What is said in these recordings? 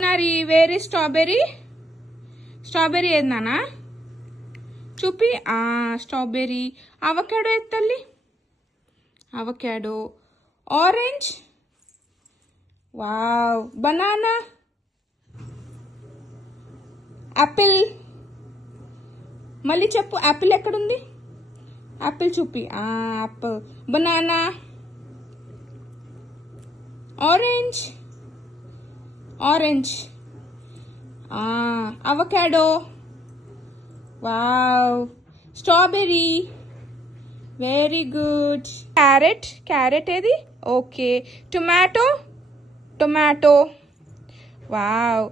Nari where is strawberry strawberry ఏది నాన్న చూపి స్ట్రాబెర్రీ అవకాడో ఏది తల్లి avocado orange wow banana apple మళ్ళీ చెప్పు యాపిల్ ఎక్కడుంది యాపిల్ చూపి apple banana orange orange avocado wow strawberry very good carrot carrot ఏది okay tomato tomato wow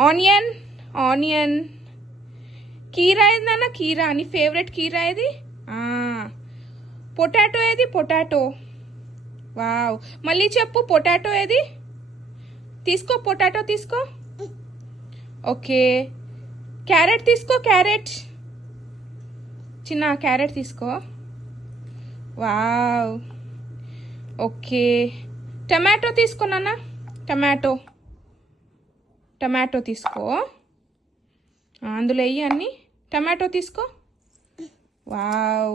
onion onion కీరా ఏది నాన్న కీరా నీ ఫేవరెట్ కీరా ఏది పొటాటో ఏది పొటాటో వావ్ మళ్ళీ చెప్పు పొటాటో ఏది తీసుకో పొటాటో తీసుకో ఓకే క్యారెట్ తీసుకో క్యారెట్ చిన్న క్యారెట్ తీసుకో వావ్ ఓకే టమాటో తీసుకో నాన్న టమాటో టమాటో తీసుకో అందులో వెయ్యి అన్ని టమాటో తీసుకో వావ్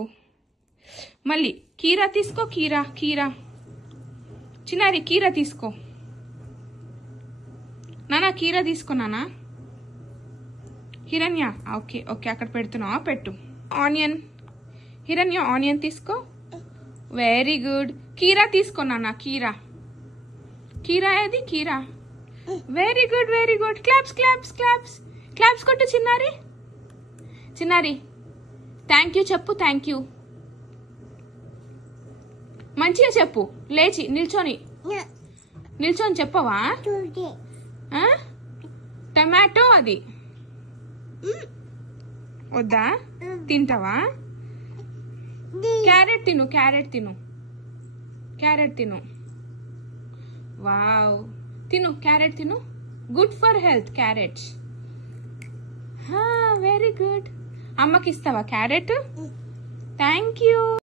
మళ్ళీ కీరా తీసుకో కీరా కీరా చిన్నారి కీరా తీసుకో నానా కీరా తీసుకో నానా హిరణ్య ఓకే ఓకే అక్కడ పెడుతున్నావా పెట్టు ఆనియన్ హిరణ్య ఆనియన్ తీసుకో వెరీ గుడ్ కీరా తీసుకో నాన్న కీరా కీరా ఏది కీరా very good claps claps claps claps కొట్టు చిన్నారి చిన్నారి థ్యాంక్ యూ చెప్పు థ్యాంక్ యూ మంచిగా చెప్పు లేచి నిల్చొని చెప్పవా టమాటో అది వద్దా తింటావా క్యారెట్ తిను క్యారెట్ తిను క్యారెట్ తిను వావ్ తిను క్యారెట్ తిను good for health carrot very good అమ్మకి ఇస్తావా క్యారెట్ థ్యాంక్ యూ